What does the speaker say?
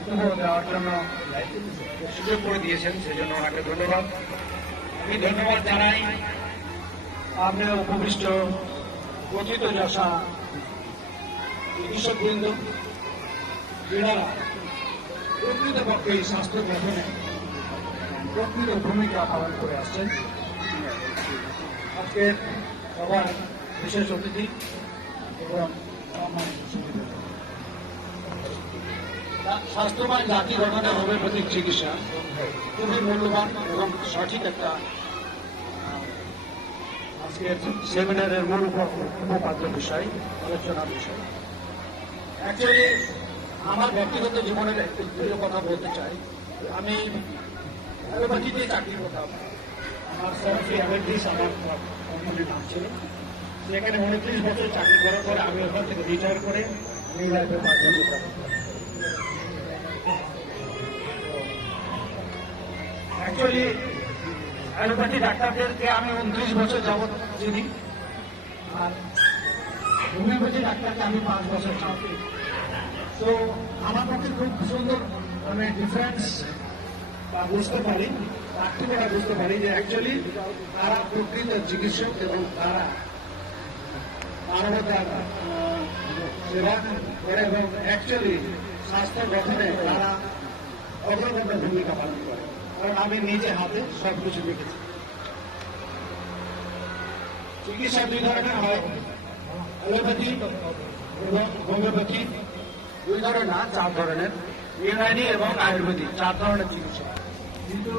বক্তব্য দেওয়ার জন্য সুযোগ করে দিয়েছেন, সেজন্য ওনাকে ধন্যবাদ। আমি ধন্যবাদ জানাই সামনে উপবিষ্ট কথিত যশা চিকিৎসকবৃন্দ, যারা প্রকৃতপক্ষে এই স্বাস্থ্য গঠনে প্রকৃত ভূমিকা পালন করে আসছেন। আজকের সবার বিশেষ অতিথি এবং স্বাস্থ্যবান জাতি গঠনে হোমিওপ্যাথিক চিকিৎসা খুবই মূল্যবান এবং সঠিক একটা আজকের সেমিনারের মূল উপপাদ্য বিষয়, আলোচনার বিষয়। অ্যাকচুয়ালি আমার ব্যক্তিগত জীবনের একটু প্রিয় কথা বলতে চাই। আমি হোমিওপ্যাথিতে চাকরি করতাম। আমার সরফি অ্যাভেন্টিস আমার কোম্পানির নাম ছিল। সেখানে 29 বছর চাকরি করার পরে আমি ওখান থেকে রিটায়ার করে নিউ লাইফের মাধ্যমে অ্যাকচুয়ালি অ্যালোপ্যাথি ডাক্তারদেরকে আমি 29 বছর যাবৎ চিনি, আর হোমিওপ্যাথি ডাক্তারকে আমি 5 বছর চিনি। তো আমার পক্ষে খুব সুন্দর মানে ডিফারেন্স বা বুঝতে পারি, পার্থক্যটা বুঝতে পারি যে অ্যাকচুয়ালি তারা প্রকৃত চিকিৎসক এবং তারা মানবতার সেবা করে এবং অ্যাকচুয়ালি স্বাস্থ্য গঠনে তারা অগ্রগণ্য ভূমিকা পালন করে। কারণ আমি নিজে হাতে সবকিছু দেখেছি। চিকিৎসা 2 ধরনের হয়, অ্যালোপ্যাথি এবং হোমিওপ্যাথি। 2 ধরনের না, 4 ধরনের। ইউনানি এবং আয়ুর্বেদিক 4 ধরনের চিকিৎসা। কিন্তু